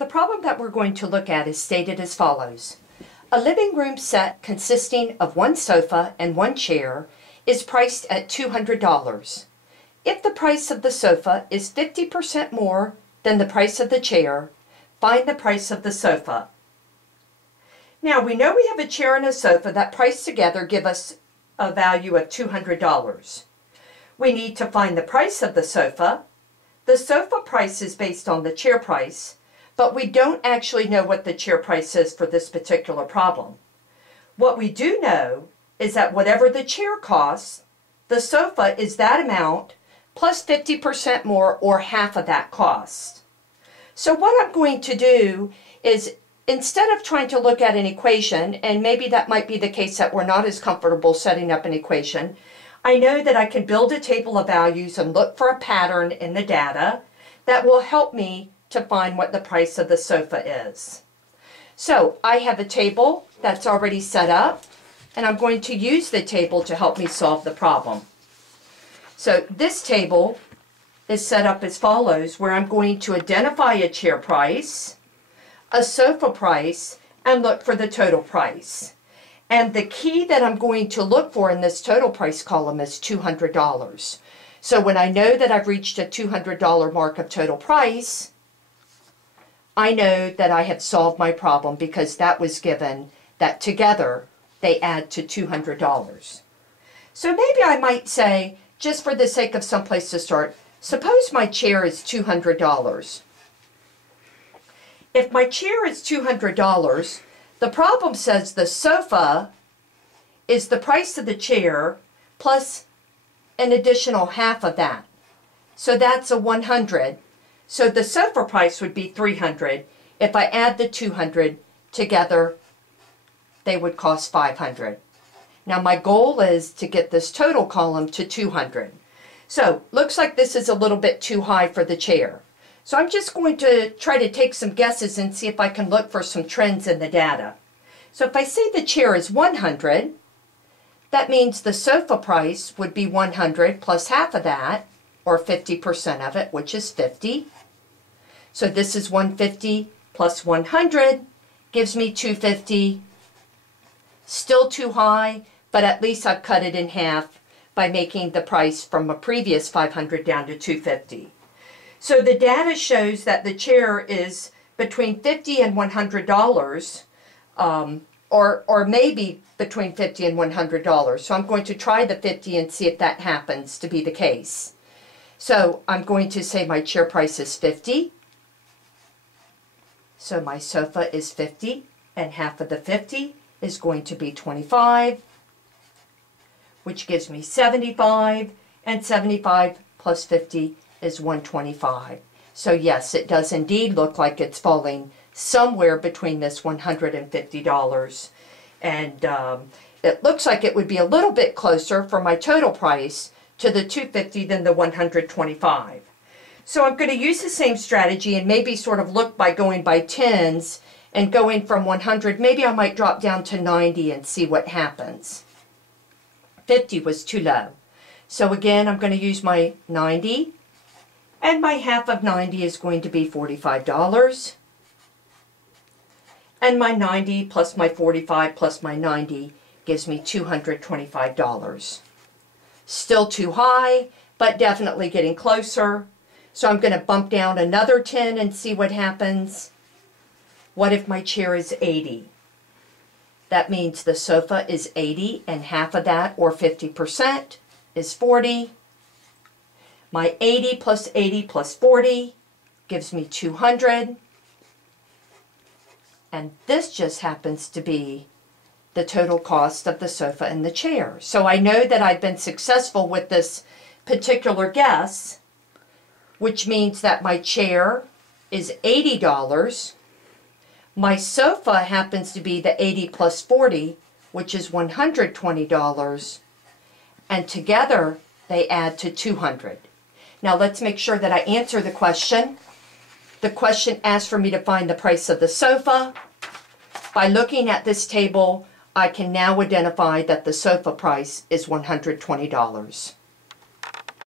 The problem that we're going to look at is stated as follows. A living room set consisting of one sofa and one chair is priced at $200. If the price of the sofa is 50% more than the price of the chair, find the price of the sofa. Now we know we have a chair and a sofa that priced together give us a value of $200. We need to find the price of the sofa. The sofa price is based on the chair price, but we don't actually know what the chair price is for this particular problem. What we do know is that whatever the chair costs, the sofa is that amount plus 50% more or half of that cost. So what I'm going to do is, instead of trying to look at an equation, and maybe that might be the case that we're not as comfortable setting up an equation, I know that I can build a table of values and look for a pattern in the data that will help me to find what the price of the sofa is. So I have a table that's already set up, and I'm going to use the table to help me solve the problem. So this table is set up as follows, where I'm going to identify a chair price, a sofa price, and look for the total price. And the key that I'm going to look for in this total price column is $200. So when I know that I've reached a $200 mark of total price, I know that I have solved my problem because that was given that together they add to $200. So maybe I might say, just for the sake of some place to start, suppose my chair is $200. If my chair is $200, the problem says the sofa is the price of the chair plus an additional half of that. So that's a 100. So the sofa price would be 300. If I add the 200 together, they would cost 500. Now my goal is to get this total column to 200. So looks like this is a little bit too high for the chair. So I'm just going to try to take some guesses and see if I can look for some trends in the data. So if I say the chair is 100, that means the sofa price would be 100 plus half of that, or 50% of it, which is 50. So this is 150 plus 100 gives me 250. Still too high, but at least I've cut it in half by making the price from a previous 500 down to 250. So the data shows that the chair is between $50 and $100, or maybe between $50 and $100. So I'm going to try the 50 and see if that happens to be the case. So I'm going to say my chair price is 50. So my sofa is 50, and half of the 50 is going to be 25, which gives me 75, and 75 plus 50 is 125. So yes, it does indeed look like it's falling somewhere between this $150 and it looks like it would be a little bit closer for my total price to the 250 than the 125. So I'm going to use the same strategy and maybe sort of look by going by tens and going from 100. Maybe I might drop down to 90 and see what happens. 50 was too low. So again, I'm going to use my 90. And my half of 90 is going to be $45. And my 90 plus my 45 plus my 90 gives me $225. Still too high, but definitely getting closer. So I'm going to bump down another 10 and see what happens. What if my chair is 80? That means the sofa is 80, and half of that, or 50%, is 40. My 80 plus 40 gives me 200. And this just happens to be the total cost of the sofa and the chair. So I know that I've been successful with this particular guess, which means that my chair is $80. My sofa happens to be the 80 plus 40, which is $120. And together they add to 200. Now let's make sure that I answer the question. The question asked for me to find the price of the sofa. By looking at this table, I can now identify that the sofa price is $120.